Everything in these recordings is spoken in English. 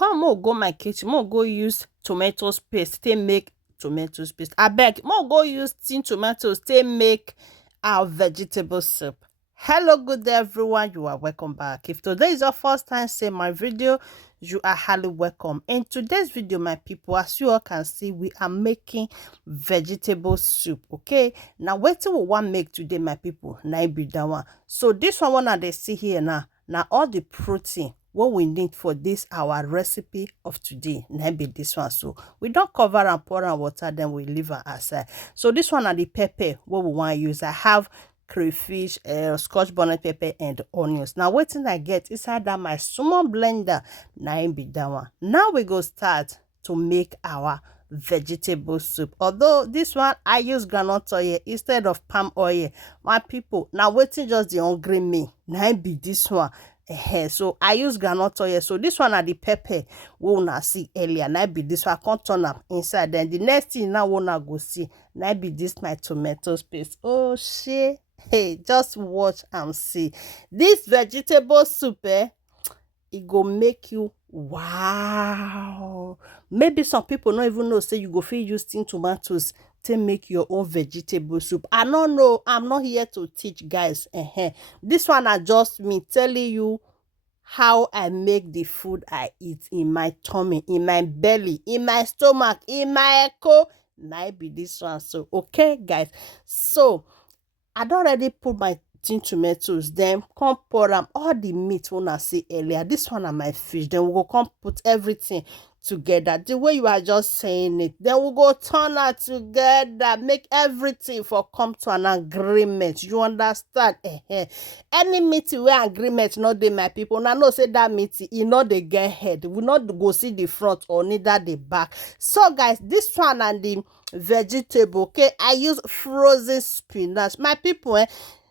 come mo go my kitchen, mo go use tomato paste to make tomato paste. Abeg, mo go use tin tomatoes to make our vegetable soup. Hello, good day everyone, you are welcome back. If today is your first time seeing my video, you are highly welcome. In today's video, my people, as you all can see, we are making vegetable soup. Okay, now what we want make today, my people, now be that one. So this one that they see here now all the protein what we need for this our recipe of today now be this one. So we don't cover and pour on water, then we leave it aside. So this one are the pepper what we want to use. I have crayfish, scotch bonnet pepper and onions. Now what thing I get inside that my small blender now be that one. Now we go start to make our vegetable soup. Although this one I use groundnut oil instead of palm oil. My people, now waiting just the hungry me. Now be this one. So I use groundnut oil. So this one are the pepper we wanna see earlier. Now be this one. I can't turn up inside. Then the next thing now wanna go see. Now be this my tomato paste. Oh shit. Hey, just watch and see. This vegetable soup, it go make you wow. Maybe some people don't even know say you go feel using tomatoes to make your own vegetable soup. I don't know. I'm not here to teach, guys. This one are just me telling you how I make the food I eat in my tummy, in my belly, in my stomach, in my echo. Now be this one. So okay, guys. So I don't already put my tin tomatoes, then come pour them all the meat when I see earlier. This one are my fish. Then we go come put everything together the way you are just saying it. Then we go turn it together, make everything for come to an agreement. You understand? Any meat where agreement not dey, my people. Now no say that meat e not dey get head. We not go see the front or neither the back. So guys, this one and the vegetable, okay, I use frozen spinach. My people,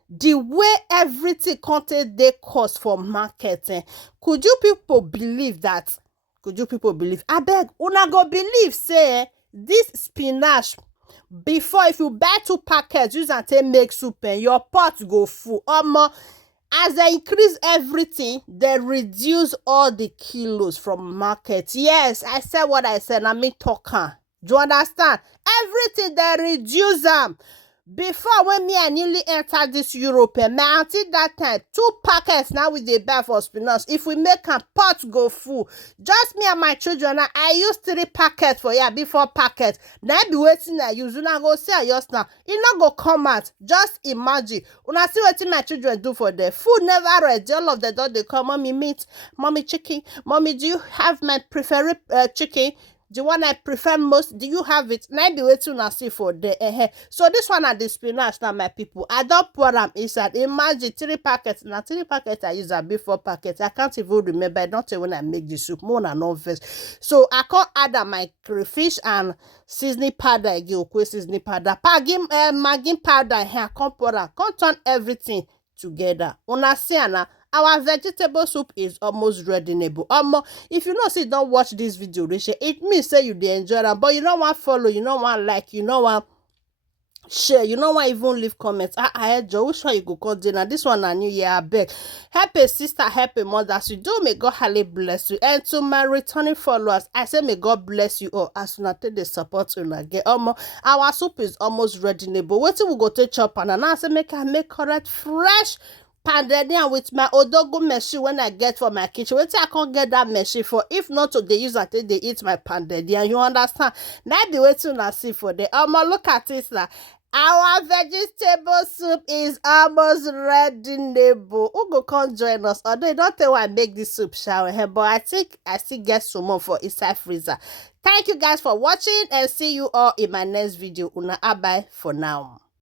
the way everything content they cost for market, could you people believe that? Could you people believe? I beg, una go believe say this spinach before, if you buy 2 packets use and take make soup and your pot go full. As they increase everything, they reduce all the kilos from market. Yes, I said what I said. I mean talking. Do you understand? Everything they reduce them. Before, when me I newly entered this Europe, my auntie that time 2 packets now with the buy for spinach. If we make a pot go full, just me and my children, I use 3 packets for before packets. Now be waiting I use. Una go say just now. It not go come out. Just imagine. Una see what my children do for their food never ready. All of the dog they come, mommy meat, mommy chicken, mommy do you have my preferred chicken? The one I prefer most, do you have it? Now be waiting to see for the So this one are the spinach now, my people. I don't pour them inside. Imagine 3 packets. Now 3 packets I use a before packets. I can't even remember. I don't tell when I make the soup. More than obvious. So I can't add my crayfish and seasoning powder again. Okay, seasoning powder. Maggi powder here. I can't pour them. Can't turn everything together. Una see now. Our vegetable soup is almost ready. If you know see don't watch this video, it means say you dey enjoy them, but you don't want follow, you don't want like, you don't want share, you don't want even leave comments. I heard Joe, which one you go call dinner? This one I new year, I beg. Help a sister, help a mother. As you do, may God highly bless you. And to my returning followers, I say may God bless you all. As soon as they support you again. Our soup is almost ready. But wait till we go to chop and I say make correct fresh pounded yam with my odogo machine when I get for my kitchen. Wait till I can't get that machine for. If not, to they use until they eat my pounded yam. You understand? Now the way to not see for the look at this now. Our vegetable soup is almost ready, neighbor. Who go come join us? Although you don't tell why I make this soup shower here, but I think I still get some more for inside freezer. Thank you guys for watching and see you all in my next video. Una bye for now.